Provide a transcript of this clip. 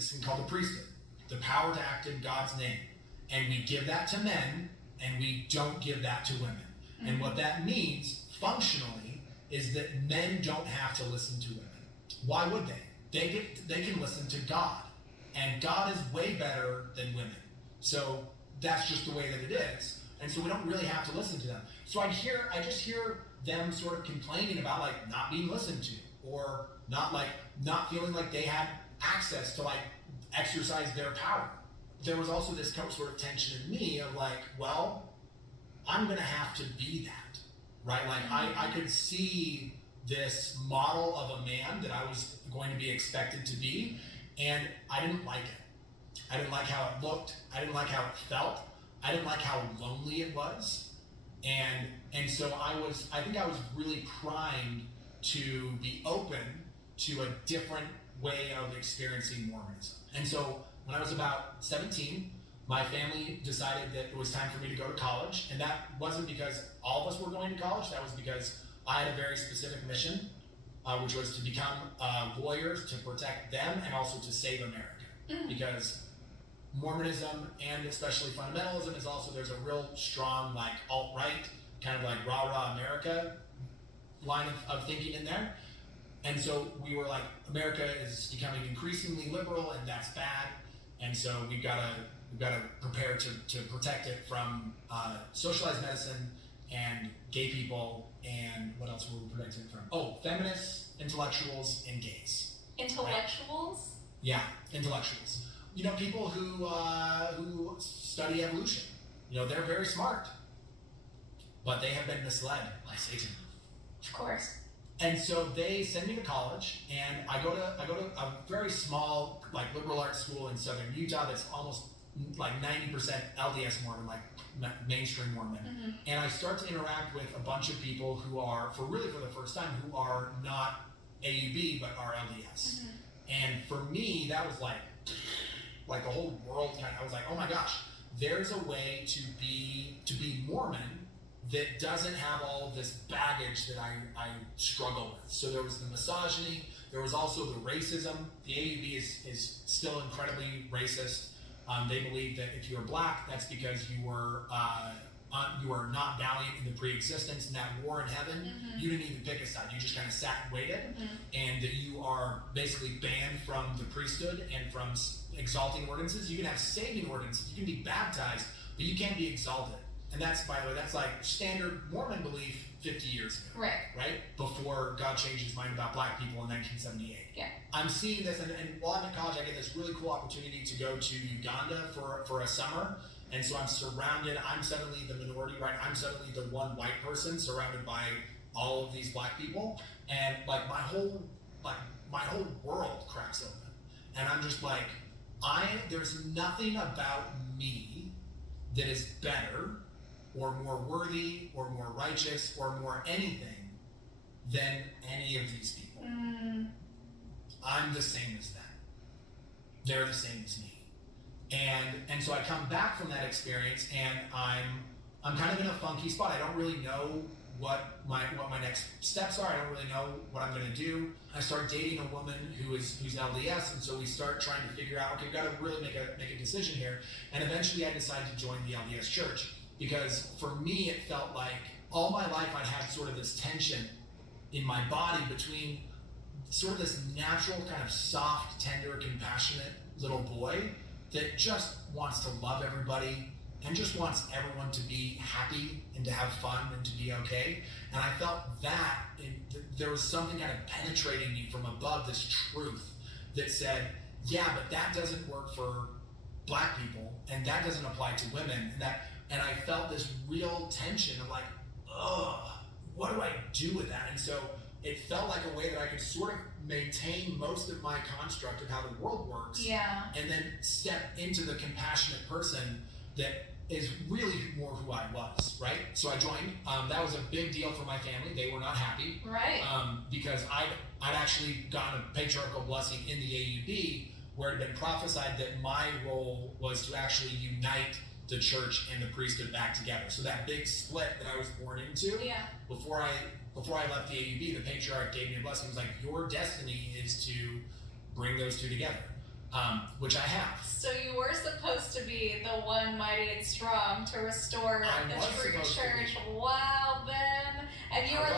this thing called the priesthood, the power to act in God's name. And we give that to men, and we don't give that to women. Mm-hmm. And what that means, functionally, is that men don't have to listen to women. Why would they? They can listen to God. And God is way better than women. So that's just the way that it is. And so we don't really have to listen to them. So I just hear them sort of complaining about like not being listened to, or not feeling like they had access to like exercise their power. There was also this sort of tension in me of like, well, I'm gonna have to be that, right? Like I could see this model of a man that I was going to be expected to be, and I didn't like it. I didn't like how it looked. I didn't like how it felt. I didn't like how lonely it was. And so I think I was really primed to be open to a different way of experiencing Mormonism. And so when I was about 17, my family decided that it was time for me to go to college. And that wasn't because all of us were going to college. That was because I had a very specific mission, which was to become lawyers to protect them and also to save America. Because Mormonism, and especially fundamentalism, is also, there's a real strong like alt-right, kind of like rah-rah America line of thinking in there. And so we were like, America is becoming increasingly liberal, and that's bad. And so we've got to prepare to protect it from socialized medicine and gay people, and what else were we protecting it from? Oh, feminists, intellectuals, and gays. Intellectuals? Right? Yeah, intellectuals. You know, people who study evolution. You know, they're very smart, but they have been misled by Satan. Of course. And so they send me to college, and I go to a very small like liberal arts school in southern Utah that's almost like 90% LDS Mormon, like mainstream Mormon. Mm-hmm. And I start to interact with a bunch of people who are, for the first time, who are not AUB but are LDS. Mm-hmm. And for me, that was like the whole world I was like, oh my gosh, there's a way to be Mormon that doesn't have all of this baggage that I struggle with. So there was the misogyny, there was also the racism. The AUB is still incredibly racist. They believe that if you're black, that's because you were not valiant in the pre-existence, in that war in heaven. Mm-hmm. You didn't even pick a side, you just kind of sat and waited. Mm-hmm. And that you are basically banned from the priesthood and from exalting ordinances. You can have saving ordinances, you can be baptized, but you can't be exalted. And that's, by the way, that's like standard Mormon belief 50 years ago. Right? Before God changed his mind about black people in 1978. Yeah. I'm seeing this, and while I'm in college, I get this really cool opportunity to go to Uganda for a summer. And so I'm suddenly the minority, right? I'm suddenly the one white person surrounded by all of these black people. And like my whole world cracks open. And I'm just like, there's nothing about me that is better or more worthy or more righteous or more anything than any of these people. I'm the same as them. They're the same as me. And so I come back from that experience, and I'm kind of in a funky spot. I don't really know what my next steps are. I don't really know what I'm going to do. I start dating a woman who's LDS, and so we start trying to figure out, okay, we've got to really make a decision here. And eventually I decide to join the LDS church, because for me it felt like all my life I'd had sort of this tension in my body between sort of this natural kind of soft, tender, compassionate little boy that just wants to love everybody and just wants everyone to be happy and to have fun and to be okay. And I felt that there was something kind of penetrating me from above, this truth that said, yeah, but that doesn't work for black people, and that doesn't apply to women. And I felt this real tension of like, ugh, what do I do with that? And so it felt like a way that I could sort of maintain most of my construct of how the world works, and then step into the compassionate person that is really more who I was, right? So I joined. That was a big deal for my family. They were not happy, right? Because I'd actually gotten a patriarchal blessing in the AUB, where it had been prophesied that my role was to actually unite the church and the priesthood back together. So that big split that I was born into, before I left the AUB, the patriarch gave me a blessing. He was like, your destiny is to bring those two together. which I have. So you were supposed to be the one mighty and strong to restore I the was true supposed to church. Wow, Ben. And you were